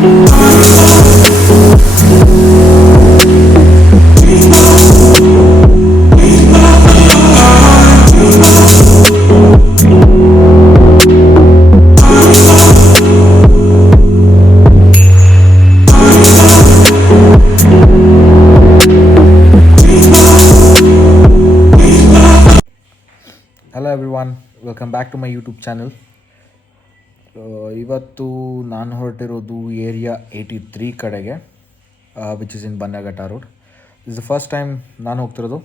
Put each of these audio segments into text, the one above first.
Hello everyone, welcome back to my YouTube channel. ಇವತ್ತು ನಾನು ಹೊರಟಿರೋದು ಏರಿಯಾ 83 ಕಡೆಗೆ, which is in Bannerghatta road. Is the first time ನಾನು ಹೋಗ್ತಿರೋದು.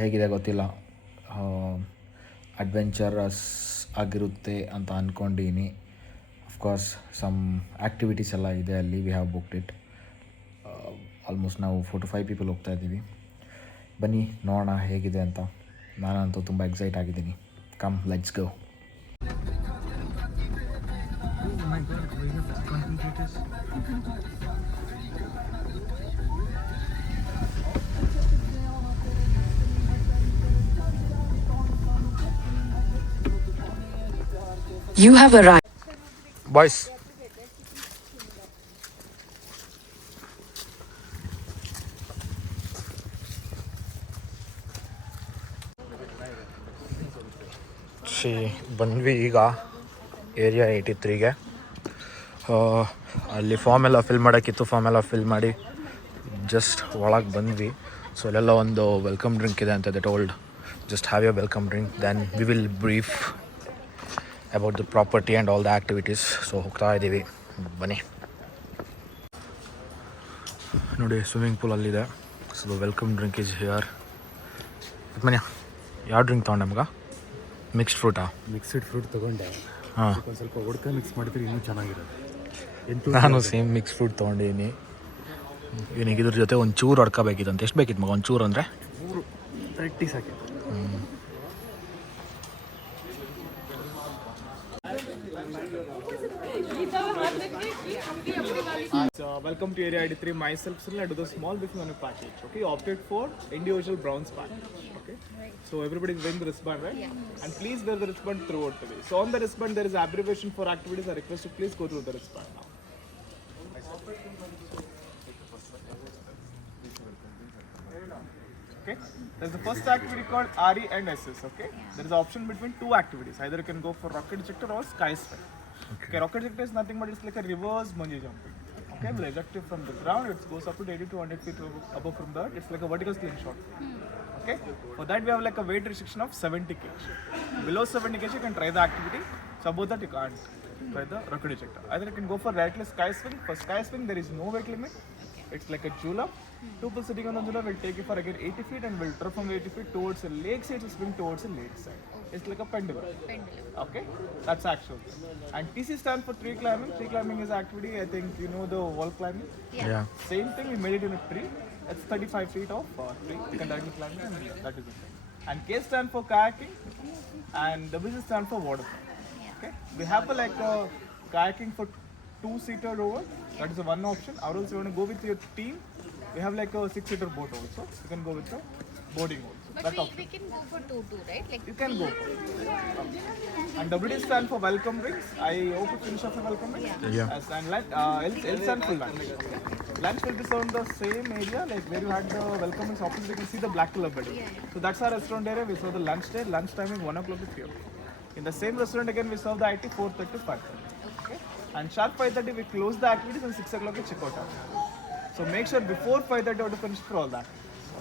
ಹೇಗಿದೆ ಗೊತ್ತಿಲ್ಲ, ಅಡ್ವೆಂಚರಸ್ ಆಗಿರುತ್ತೆ ಅಂತ ಅಂದ್ಕೊಂಡಿನಿ. ಅಫ್ಕೋರ್ಸ್ ಸಮ್ ಆ್ಯಕ್ಟಿವಿಟೀಸ್ ಎಲ್ಲ ಇದೆ ಅಲ್ಲಿ. We have booked it. Almost ನಾವು 4 to 5 ಪೀಪಲ್ ಹೋಗ್ತಾ ಇದ್ದೀವಿ. ಬನ್ನಿ ನೋಡೋಣ ಹೇಗಿದೆ ಅಂತ. ನಾನಂತೂ ತುಂಬ ಎಕ್ಸೈಟ್ ಆಗಿದ್ದೀನಿ. Come, let's go. You have arrived. Boys, ಬಂದ್ವಿ ಈಗ ಏರಿಯಾ 83ಗೆ. ಅಲ್ಲಿ ಫಾರ್ಮ್ ಎಲ್ಲ ಫಿಲ್ ಮಾಡೋಕ್ಕಿತ್ತು. ಫಾರ್ಮ್ ಎಲ್ಲ ಫಿಲ್ ಮಾಡಿ ಜಸ್ಟ್ ಒಳಗೆ ಬಂದ್ವಿ. ಸೊ ಅಲ್ಲೆಲ್ಲ ಒಂದು ವೆಲ್ಕಮ್ ಡ್ರಿಂಕ್ ಇದೆ ಅಂತ that old. Just have you welcome drink, then we will brief about the property and all the activities. So ಹೋಗ್ತಾ ಇದ್ದೀವಿ, ಬನ್ನಿ. ನೋಡಿ, ಸ್ವಿಮ್ಮಿಂಗ್ ಪೂಲ್ ಅಲ್ಲಿದೆ. So welcome drink is here. Manya, ಯಾವ ಡ್ರಿಂಕ್ ತೊಗೊಂಡೆ ಮಗ? ಮಿಕ್ಸ್ಡ್ ಫ್ರೂಟಾ? ಮಿಕ್ಸ್ಡ್ ಫ್ರೂಟ್ ತೊಗೊಂಡೆ. ಹಾಂ, ಒಂದು ಸ್ವಲ್ಪ ಒಡ್ಕ ಮಿಕ್ಸ್ ಮಾಡಿದ್ರೆ ಇನ್ನೂ ಚೆನ್ನಾಗಿರೋದು. ನಾನು ಸೇಮ್ ಮಿಕ್ಸ್ ಫ್ರೂಟ್ ತೊಗೊಂಡಿದ್ದೀನಿ. ಇವನಿಗೆ ಇದ್ರ ಜೊತೆ ಒಂಚೂರು ಹೊಡ್ಕೋಬೇಕಿತ್ತಂತ. ಎಷ್ಟು ಬೇಕಿತ್ತು ಮಗ ಒಂಚೂರು ಅಂದರೆ? ಪ್ರಾಕ್ಟೀಸ್ ಆಗಿದೆ. Welcome to Area 83. Myself, Sunil. I do the small briefing on a package. Okay, you opted for individual bronze package. Okay, so everybody's wearing the wristband, right? Yeah. And please wear the wristband throughout the way. So on the wristband there is abbreviation for activities. I request you please go through the wristband now. Okay, there's the first activity called RE and SS. Okay, there is an option between two activities. Either you can go for rocket ejector or sky swing. Okay, rocket ejector is nothing but it's like a reverse bungee jumping. Okay, we'll eject it from the ground. It goes up to 80 to 100 feet above from that. It's like a vertical slingshot. Okay, for that we have like a weight restriction of 70 kg. Below 70 kg you can try the activity. So above that you can't try the rocket ejector. Either you can go for directly sky swing. For sky swing there is no weight limit. It's like a julep. Two people sitting on the julep will take it for again 80 feet and will drop from 80 feet towards the lake side to swing towards the lake side. It's like a pendulum. Okay, that's actual. And TC stands for tree climbing. Tree climbing is activity. I think you know the wall climbing. Yeah. Same thing. We made it in a tree. It's 35 feet of tree. You can directly climb it, and that is it. And K stand for kayaking, and W stand for water. Okay, we have like a kayaking for 2-seater rower. That is the one option. Or else you want to go with your team. We have like a 6-seater boat also. You can go with the boarding also. But we can go for 2-2, right? Like You can go. And WD stand for welcome drinks. I hope you finish off the welcome drinks. Yeah. As and L stand for lunch. Lunch will be served in the same area, like where you had the welcome drinks opposite. You can see the black color building. So that's our restaurant area. We serve the lunch day. Lunch timing 1 o'clock to 3 o'clock. In the same restaurant again, we serve the IT 4:30 to 5:30. Okay. And sharp 5:30 we close the activities and 6 o'clock we check out. So make sure before 5:30 you have to finish for all that.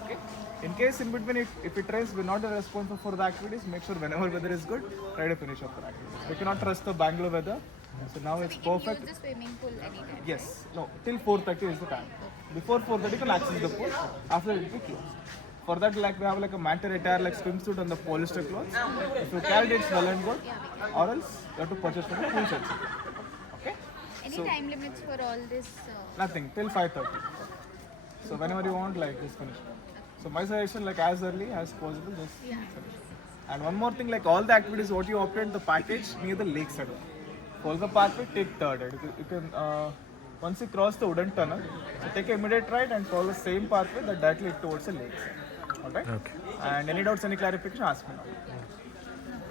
Okay. In case in between if it rains, we're not responsible for the activities. Make sure whenever weather is good, try to finish off the activities. We cannot trust the Bangalore weather. So now it's we can perfect. use the swimming pool anytime. Yes. No. Till 4:30 is the time. Before 4:30 you can access the pool. After it will be closed. For that, like we have like a manta attire like swimsuit on the polyester clothes. If you carry it, it's well and good. Or else you have to purchase from the pool side. Okay. Any So- time limits for all this? Nothing till 5:30. So whenever you want, like just finish. So my suggestion, like as early as possible, just finish. And one more thing, like all the activities what you operate the package near the lake side. Follow the pathway, take third. You can once you cross the wooden tunnel, so take an immediate right and follow the same pathway that directly towards the lake side. Alright? Okay. And any doubts, any clarification, ask me now.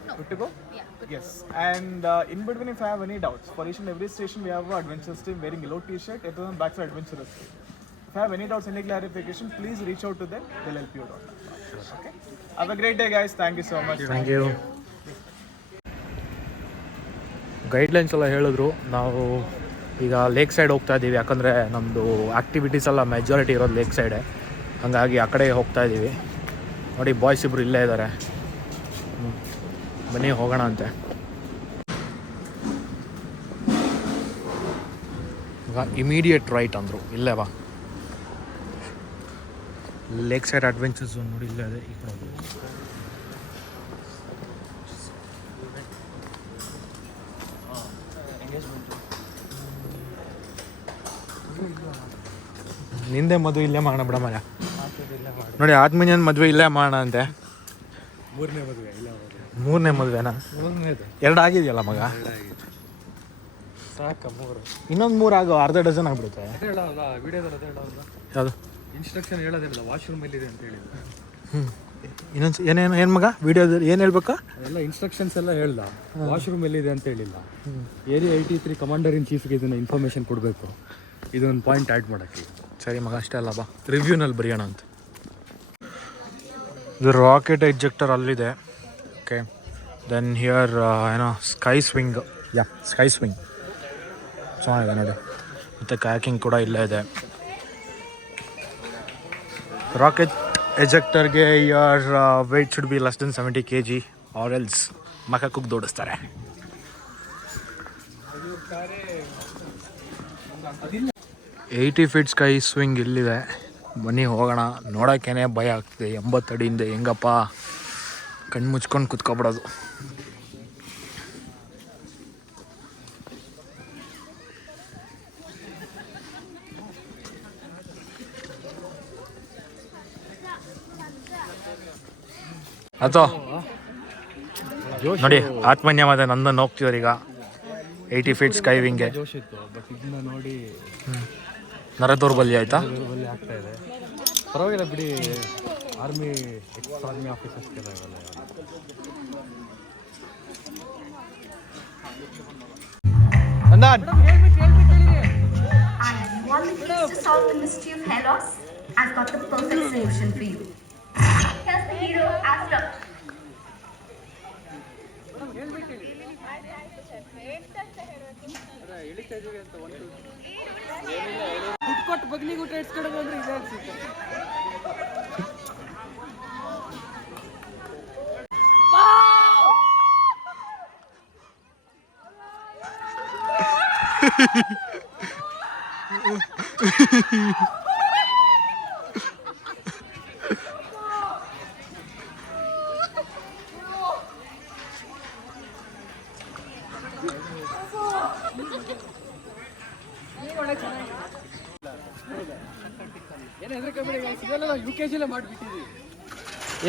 No, Good to go? Yeah. Yes. And in between, if I have any doubts, for each and every station we have an adventure team wearing yellow t-shirt, everyone backs are adventurous team. If I have any doubts, any clarification, please reach out to them. They'll help you out on that. Okay? Have a great day, guys. Thank you so much. Thank you. Guidelines ಎಲ್ಲ ಹೇಳಿದ್ರು. ನಾವು ಈಗ lake side ಹೋಗ್ತಾ ಇದ್ದೀವಿ, ಯಾಕಂದರೆ ನಮ್ಮದು activities ಎಲ್ಲ majority ಇರೋದು ಲೇಕ್ ಸೈಡೆ, ಹಾಗಾಗಿ ಆ ಕಡೆ ಹೋಗ್ತಾ ಇದ್ದೀವಿ. ನೋಡಿ ಬಾಯ್ಸ್ ಇಬ್ಬರು ಇಲ್ಲೇ ಇದ್ದಾರೆ, ಬನ್ನಿ ಹೋಗೋಣ ಅಂತೆ. ಈಗ ಇಮಿಡಿಯೇಟ್ ರೈಟ್ ಅಂದರು, ಇಲ್ಲೇ ಬಾ. ಲೇಕ್ ಸೈಡ್ ಅಡ್ವೆಂಚರ್ಸ್ ನೋಡಿ ಇಲ್ಲೇ ಇದೆ, ಈ ಕಡೆ ಹೋಗ್ಬೇಕು. ನಿಂದೆ ಮದುವೆ ಇಲ್ಲೇ ಮಾಡೋಣ ಬಿಡ ಮರ. ನೋಡಿ ಆತ್ಮೀಯನ ಮದುವೆ ಇಲ್ಲೇ ಮಾಡೋಣ ಅಂತೆ. ಮೂರನೇ ಮದುವೆನಾ? ಎರಡು ಆಗಿದೆಯಲ್ಲ ಮಗ, ಇನ್ನೊಂದು 3 ಆಗೋ, ಅರ್ಧ ಡಜನ್ ಆಗ್ಬಿಡುತ್ತೆ. ಯಾವುದು ಇನ್ಸ್ಟ್ರಕ್ಷನ್ ಹೇಳೋದಿಲ್ಲ, ವಾಶ್ರೂಮ್ ಎಲ್ಲಿದೆ ಅಂತ ಹೇಳಿದ್ರು. ಇನ್ನೊಂದು ಏನು ಮಗ ವಿಡಿಯೋದಲ್ಲಿ ಏನು ಹೇಳ್ಬೇಕಾ? ಎಲ್ಲ ಇನ್ಸ್ಟ್ರಕ್ಷನ್ಸ್ ಎಲ್ಲ ಹೇಳ್ದ, ವಾಶ್ರೂಮ್ ಎಲ್ಲಿದೆ ಅಂತ ಹೇಳಿಲ್ಲ. ಏರಿಯಾ 83 ಕಮಾಂಡರ್ ಇನ್ ಚೀಫ್ಗೆ ಇದನ್ನು ಇನ್ಫಾರ್ಮೇಷನ್ ಕೊಡಬೇಕು, ಇದೊಂದು ಪಾಯಿಂಟ್ ಆ್ಯಡ್ ಮಾಡೋಕ್ಕೆ. ಸರಿ ಮಗ, ಅಷ್ಟೇ ಅಲ್ಲ ಬಾ, ರಿವ್ಯೂನಲ್ಲಿ ಬರೆಯೋಣ ಅಂತ. ಇದು ರಾಕೆಟ್ ಎಜೆಕ್ಟರ್ ಅಲ್ಲಿದೆ. ಓಕೆ, ದೆನ್ ಹಿಯರ್ ಏನೋ ಸ್ಕೈ ಸ್ವಿಂಗ್, ಸ್ಕೈ ಸ್ವಿಂಗ್ ಚೆನ್ನಾಗಿದೆ ನೋಡಿ. ಮತ್ತು ಕ್ಯಾಕಿಂಗ್ ಕೂಡ ಇಲ್ಲೇ ಇದೆ. ರಾಕೆಟ್ ಎಜೆಕ್ಟರ್ಗೆ your weight should be less than 70 kg or else ಮಕ ಕುಕ್ ದೋಡಿಸ್ತಾರೆ. 80 feet ಸ್ಕೈ ಸ್ವಿಂಗ್ ಇಲ್ಲಿದೆ, ಬನ್ನಿ ಹೋಗೋಣ. ನೋಡೋಕ್ಕೇ ಭಯ ಆಗ್ತದೆ, 80 ಅಡಿಯಿಂದ ಹೆಂಗಪ್ಪ ಕಣ್ಣು ಮುಚ್ಕೊಂಡು ಕುತ್ಕೊಬಿಡೋದು. ಅಥವಾ ನೋಡಿ ಆತ್ಮನ್ಯ ಮತ್ತೆ ನಂದನ್ನು ಹೋಗ್ತಿದ್ದಾರೆ ಈಗ 80 feet ಸ್ಕೈವಿಂಗ್ಗೆ. ಜೋಶ್ ಇತ್ತು, ಬಟ್ ಇದನ್ನ ನೋಡಿ ನರದೌರ್ಬಲ್ಯ ಆಯ್ತಾ? ದೌರ್ಬಲ್ಯ ಆಗ್ತಾ ಇದೆ. ಪರವಾಗಿಲ್ಲ ಬಿಡಿ, ಆರ್ಮಿ ಆರ್ಮಿ ಆಫೀಸರ್ಸ್ಗೆಲ್ಲ ಇವೆಲ್ಲ. To solve the mystery of hair loss, I've got the perfect solution for you. Here's the hero, Astra.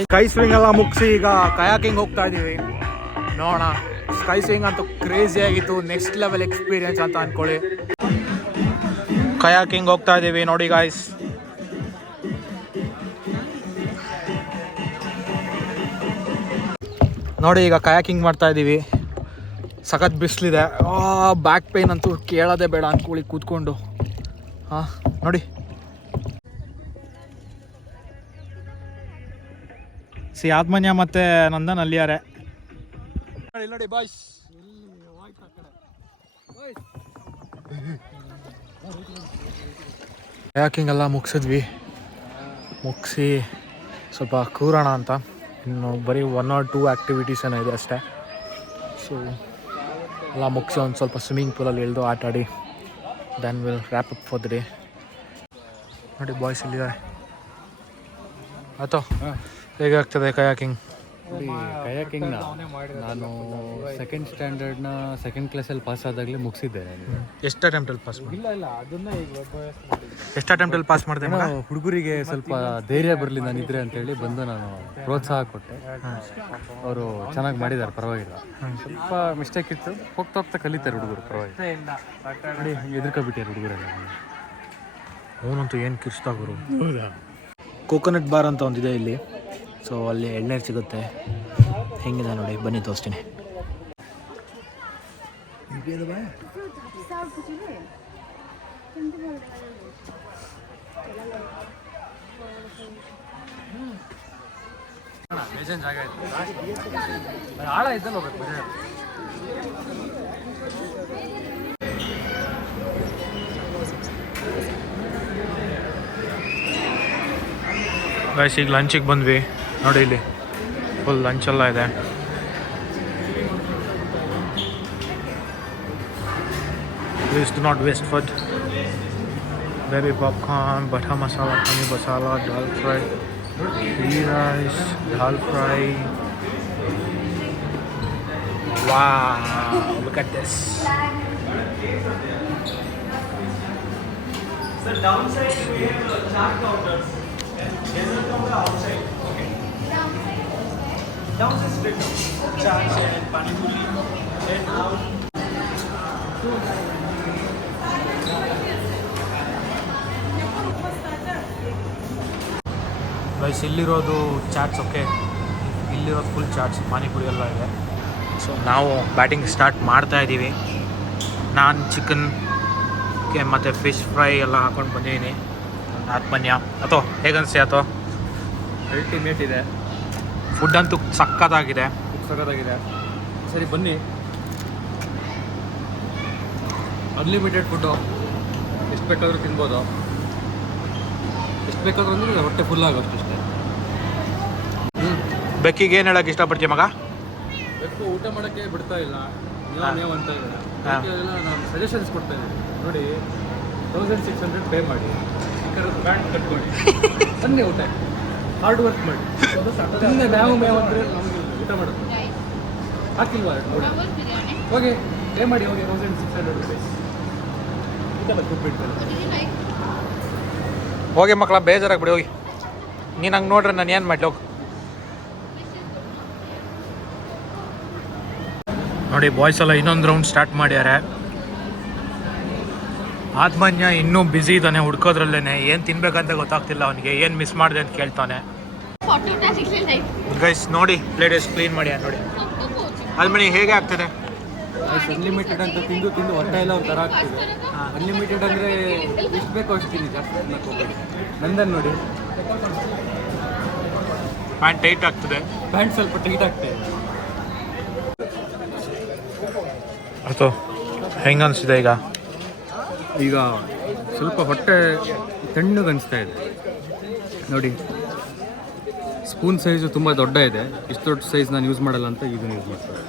Sky swing ಎಲ್ಲ ಮುಗಿಸಿ ಈಗ ಕಯಾಕಿಂಗ್ ಹೋಗ್ತಾ ಇದ್ದೀವಿ. ನೋಡೋಣ, ಸ್ಕೈ ಸ್ವಿಂಗ್ ಅಂತೂ ಕ್ರೇಜಿ ಆಗಿತ್ತು, ನೆಕ್ಸ್ಟ್ ಲೆವೆಲ್ ಎಕ್ಸ್ಪೀರಿಯನ್ಸ್ ಅಂತ ಅಂದ್ಕೊಳ್ಳಿ. ಕಯಾಕಿಂಗ್ ಹೋಗ್ತಾ ಇದ್ದೀವಿ ನೋಡಿ ಗಾಯ್ಸ್. ನೋಡಿ ಈಗ ಕಯಾಕಿಂಗ್ ಮಾಡ್ತಾ ಇದ್ದೀವಿ, ಸಖತ್ ಬಿಸಿಲಿದೆ. ಬ್ಯಾಕ್ ಪೇನ್ ಅಂತೂ ಕೇಳೋದೇ ಬೇಡ ಅಂದ್ಕೊಳ್ಳಿ ಕೂತ್ಕೊಂಡು. ಹಾಂ ನೋಡಿ, ಆತ್ಮನ್ಯ ಮತ್ತು ನಂದನ್ ಅಲ್ಲಿಯಾರೆ ನೋಡಿ. ನೋಡಿ ಬಾಯ್ಸ್, ಕಯಾಕಿಂಗ್ ಎಲ್ಲ ಮುಗಿಸಿದ್ವಿ. ಮುಗಿಸಿ ಸ್ವಲ್ಪ ಕೂರೋಣ ಅಂತ. ಇನ್ನು ಬರೀ 1 or 2 ಆ್ಯಕ್ಟಿವಿಟೀಸ್ ಏನೋ ಇದೆ ಅಷ್ಟೇ. ಸೊ ಎಲ್ಲ ಮುಗಿಸಿ ಒಂದು ಸ್ವಲ್ಪ ಸ್ವಿಮ್ಮಿಂಗ್ ಪೂಲಲ್ಲಿ ಇಳಿದು ಆಟಾಡಿ then will wrap up for the day. ನೋಡಿ ಬಾಯ್ಸ್ ಇಲ್ಲಿದ್ದಾರೆ. ಆಯ್ತು, ಹೇಗಾಗ್ತದೆ ಕಯಾಕಿಂಗ್? ಕಯಾಕಿಂಗ್ನ ನಾನು ಸೆಕೆಂಡ್ ಸ್ಟ್ಯಾಂಡರ್ಡ್ನ ಸೆಕೆಂಡ್ ಕ್ಲಾಸಲ್ಲಿ ಪಾಸ್ ಆದಾಗಲೇ ಮುಗಿಸಿದ್ದೆ. ಎಷ್ಟು ಅಟೆಂಪ್ಟಲ್ಲಿ ಪಾಸ್ ಮಾಡಿ? ಇಲ್ಲ ಅದನ್ನ ಈಗ ಎಷ್ಟು ಅಟೆಂಪ್ಟಲ್ಲಿ ಪಾಸ್ ಮಾಡಿದೆ? ಹುಡುಗರಿಗೆ ಸ್ವಲ್ಪ ಧೈರ್ಯ ಬರಲಿ ನಾನಿದ್ರೆ ಅಂತೇಳಿ ಬಂದು ನಾನು ಪ್ರೋತ್ಸಾಹ ಕೊಟ್ಟೆ. ಅವರು ಚೆನ್ನಾಗಿ ಮಾಡಿದ್ದಾರೆ, ಪರವಾಗಿಲ್ಲ. ಸ್ವಲ್ಪ ಮಿಸ್ಟೇಕ್ ಇತ್ತು, ಹೋಗ್ತಾ ಹೋಗ್ತಾ ಕಲಿತಾರೆ ಹುಡುಗರು, ಪರವಾಗಿಲ್ಲ. ನೋಡಿ ಎದುರ್ಕೊಬಿಟ್ಟಿದ್ದಾರೆ ಹುಡುಗರೆಲ್ಲ. ಅವನಂತೂ ಏನು ಕಿರ್ಚ್ತಾಗರು. ಹೌದಾ? ಕೋಕೋನಟ್ ಬಾರ್ ಅಂತ ಒಂದಿದೆ ಇಲ್ಲಿ. ಸೊ ಅಲ್ಲಿ ಎಳ್ನೀರು ಸಿಗುತ್ತೆ, ಹೆಂಗಿದೆ ನೋಡಿ, ಬನ್ನಿ ತೋರಿಸ್ತೀನಿ. ಬೇಜಾನ್ ಜಾಗ ಇದೆ, ಆಳ ಇದ್ದಲ್ಲಿ ಹೋಗ್ಬೇಕು ಬೇಜಾನ್. ಗೈಸ್ ಈಗ ಲಂಚಿಗೆ ಬಂದ್ವಿ ನೋಡಿ, ಇಲ್ಲಿ ಫುಲ್ ಲಂಚೆಲ್ಲ ಇದೆ. Please do not waste food. Baby popcorn, butter masala, paneer masala, dal fry, ghee rice, dal fry. Wow, look at this. So downside we have chart counters and dessert counter outside. Okay. Downside split up. Chaat and pani puri. And out. Guys ಇಲ್ಲಿರೋದು chaats, okay, ಇಲ್ಲಿರೋದು full chaats, pani puri ಎಲ್ಲ ಇದೆ. So ನಾವು batting start ಮಾಡ್ತಾ ಇದ್ದೀವಿ. ನಾನು ಚಿಕನ್ಗೆ ಮತ್ತು fish fry ಎಲ್ಲ ಹಾಕೊಂಡು ಬಂದಿದ್ದೀನಿ. ಆತ್ಮನ್ಯ ಅಥವಾ ಹೇಗನ್ಸಿ ಅಥವಾ ಅಲ್ಟಿಮೇಟ್ ಇದೆ, ಫುಡ್ ಅಂತೂ ಸಕ್ಕತ್ತಾಗಿದೆ. ಸಖತ್ತಾಗಿದೆ. ಸರಿ ಬನ್ನಿ, ಅನ್ಲಿಮಿಟೆಡ್ ಫುಡ್ಡು, ಎಷ್ಟು ಬೇಕಾದರೂ ತಿನ್ಬೋದು, ಎಷ್ಟು ಬೇಕಾದ್ರೂ ಅಂದರೆ ಹೊಟ್ಟೆ ಫುಲ್ ಆಗೋಷ್ಟು ಅಷ್ಟೇ. ಬೆಕ್ಕಿಗೆ ಏನು ಹೇಳೋಕ್ಕೆ ಇಷ್ಟಪಡ್ತೀವಿ ಮಗ? ಬೆಕ್ಕು ಊಟ ಮಾಡೋಕ್ಕೆ ಬಿಡ್ತಾ ಇಲ್ಲ, ಇಲ್ಲ ನೀವು ಅಂತ ಇದ್ದಾರೆ. ಅದಕ್ಕೆಲ್ಲ ನಾನು ಸಜೆಷನ್ಸ್ ಕೊಡ್ತಾ ಇದ್ದೀನಿ. ನೋಡಿ, 1600 ಪೇ ಮಾಡಿ, ಈ ಥರದ ಬ್ಯಾಂಡ್ ಕಟ್ಕೊಳ್ಳಿ, ಬನ್ನಿ ಊಟ ಹಾರ್ಡ್ ವರ್ಕ್ ಮಾಡಿ. ಸುಮ್ಮನೆ ಮೇವು ಅಂದರೆ ನಮಗೆ ಊಟ ಮಾಡೋದು ಹಾಕಿಲ್ವಾ? ನೋಡಿ ಹೋಗಿ ಪೇ ಮಾಡಿ, ಹೋಗಿ 1600 ರುಪೀಸ್ ಊಟ ಮಾಡಿ ಕೊಟ್ಬಿಡ್ತಾರೆ. ಹೋಗಿ ಮಕ್ಕಳ, ಬೇಜಾರಾಗಿ ಬಿಡಿ, ಹೋಗಿ. ನೀನು ಹಂಗೆ ನೋಡ್ರೆ ನಾನು ಏನು ಮಾಡಲಿ, ಹೋಗಿ. ನೋಡಿ ಬಾಯ್ಸ್ ಎಲ್ಲ ಇನ್ನೊಂದು ರೌಂಡ್ ಸ್ಟಾರ್ಟ್ ಮಾಡ್ಯಾರೆ. ಆತ್ಮನ್ಯ ಇನ್ನೂ ಬ್ಯುಸಿ ಇದ್ದಾನೆ ಹುಡ್ಕೋದ್ರಲ್ಲೇ, ಏನು ತಿನ್ಬೇಕಂತ ಗೊತ್ತಾಗ್ತಿಲ್ಲ ಅವನಿಗೆ, ಏನು ಮಿಸ್ ಮಾಡಿದೆ ಅಂತ ಕೇಳ್ತಾನೆ. ಗೈಸ್ ನೋಡಿ, ಪ್ಲೇಟ್ ಎಷ್ಟು ಕ್ಲೀನ್ ಮಾಡ್ಯಾ ನೋಡಿ. ಆದ್ಮೇಲೆ ಹೇಗೆ ಆಗ್ತದೆ? ಅನ್ಲಿಮಿಟೆಡ್ ಅಂತ ತಿಂದು ತಿಂದು ಹೊಟ್ಟೆ ಎಲ್ಲ ಒಂಥರ ಆಗ್ತಿದೆ. ಅನ್ಲಿಮಿಟೆಡ್ ಅಂದರೆ ಎಷ್ಟು ಬೇಕೋ ಅಷ್ಟು ತಿನ್ನಿ, ಜಾಸ್ತಿ ತಿನ್ನಕ್ಕೆ ಹೋಗ್ಬೇಡಿ. ನಂದನ್ನು ನೋಡಿ, ಪ್ಯಾಂಟ್ ಟೈಟ್ ಆಗ್ತದೆ, ಪ್ಯಾಂಟ್ ಸ್ವಲ್ಪ ಟೈಟ್ ಆಗ್ತದೆ. ಅಥವಾ ಹೆಂಗೆ ಅನಿಸಿದೆ ಈಗ? ಈಗ ಸ್ವಲ್ಪ ಹೊಟ್ಟೆ ತಣ್ಣಗೆ ಅನಿಸ್ತಾ ಇದೆ ನೋಡಿ. ಸ್ಪೂನ್ ಸೈಜು ತುಂಬ ದೊಡ್ಡ ಇದೆ, ಇಷ್ಟು ದೊಡ್ಡ ಸೈಜ್ ನಾನು ಯೂಸ್ ಮಾಡಲ್ಲ ಅಂತ ಇದನ್ನು ಯೂಸ್ ಮಾಡ್ತಾರೆ.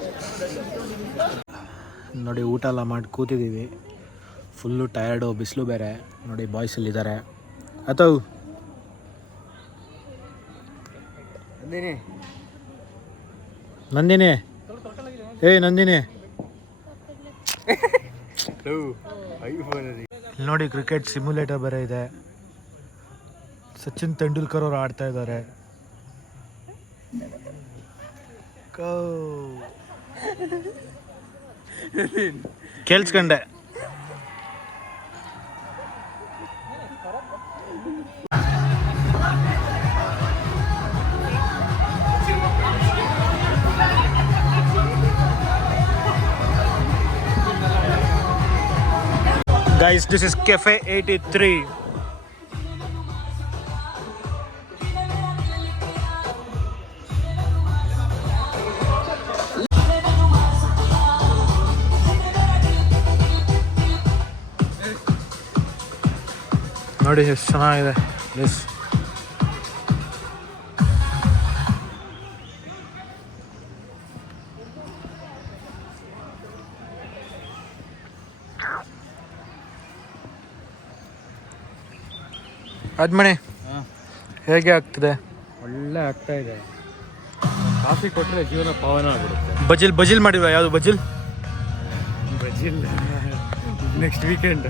ನೋಡಿ ಊಟ ಎಲ್ಲ ಮಾಡಿ ಕೂತಿದ್ದೀವಿ, ಫುಲ್ಲು ಟಯರ್ಡು, ಬಿಸಿಲು ಬೇರೆ. ನೋಡಿ ಬಾಯ್ಸಲ್ಲಿದ್ದಾರೆ. ಅಥವಾ ನಂದಿನಿ, ಏಯ್ ನಂದಿನಿ, ನೋಡಿ ಕ್ರಿಕೆಟ್ ಸಿಮ್ಯುಲೇಟರ್ ಬೇರೆ ಇದೆ. ಸಚಿನ್ ತೆಂಡೂಲ್ಕರ್ ಅವರು ಆಡ್ತಾ ಇದ್ದಾರೆ. ಕೇಳಿಸ್ಕೊಂಡೆ. Guys, this is Cafe 83. ನೋಡಿ ಎಷ್ಟು ಚೆನ್ನಾಗಿದೆ ಪ್ಲೇಸ್. ಆದ್ಮಣಿ ಹೇಗೆ ಆಗ್ತಿದೆ? ಒಳ್ಳೆ ಆಗ್ತಾ ಇದೆ. ಕಾಫಿ ಕೊಟ್ಟರೆ ಜೀವನ ಪಾವನ ಆಗಿರುತ್ತೆ. ಬಜಿಲ್ ಮಾಡಿಲ್ವಾ? ಯಾವುದು ಬಜಿಲ್? Next weekend.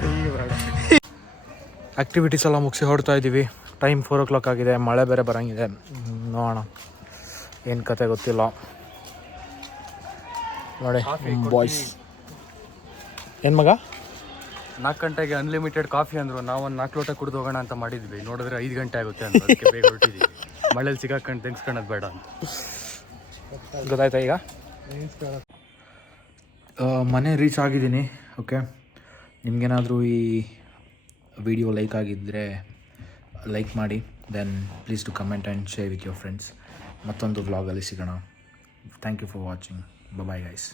ಆ್ಯಕ್ಟಿವಿಟೀಸ್ ಎಲ್ಲ ಮುಗಿಸಿ ಹೊರಡ್ತಾ ಇದ್ದೀವಿ. ಟೈಮ್ 4 o'clock ಆಗಿದೆ. ಮಳೆ ಬೇರೆ ಬರೋಂಗಿದೆ. ನೋಡೋಣ ಏನು ಕತೆ ಗೊತ್ತಿಲ್ಲ. ನೋಡಿ ಬಾಯ್ಸ್. ಏನು ಮಗ? 4 ಗಂಟೆಗೆ ಅನ್ಲಿಮಿಟೆಡ್ ಕಾಫಿ ಅಂದರು. ನಾವು ಒಂದು 4 ಲೋಟ ಕುಡಿದು ಹೋಗೋಣ ಅಂತ ಮಾಡಿದ್ವಿ. ನೋಡಿದ್ರೆ 5 ಗಂಟೆ ಆಗುತ್ತೆ ಅಂತ, ಅದಕ್ಕೆ ಬೇಗ ಹೊರಟಿದ್ದೀವಿ. ಮಳೇಲಿ ಸಿಗಾಕೊಂಡು ತೆಗ್ಸ್ಕೊಳ್ಳೋದು ಬೇಡ ಅಂತ. ಗೊತ್ತಾಯ್ತಾ ಈಗ? ಮನೆ ರೀಚ್ ಆಗಿದ್ದೀನಿ. ಓಕೆ, ನಿಮಗೇನಾದರೂ ಈ ವಿಡಿಯೋ ಲೈಕ್ ಆಗಿದ್ದರೆ ಲೈಕ್ ಮಾಡಿ, then please to comment and share with your friends. ಮತ್ತೊಂದು ವ್ಲಾಗಲ್ಲಿ ಸಿಗೋಣ. Thank you for watching. Bye guys.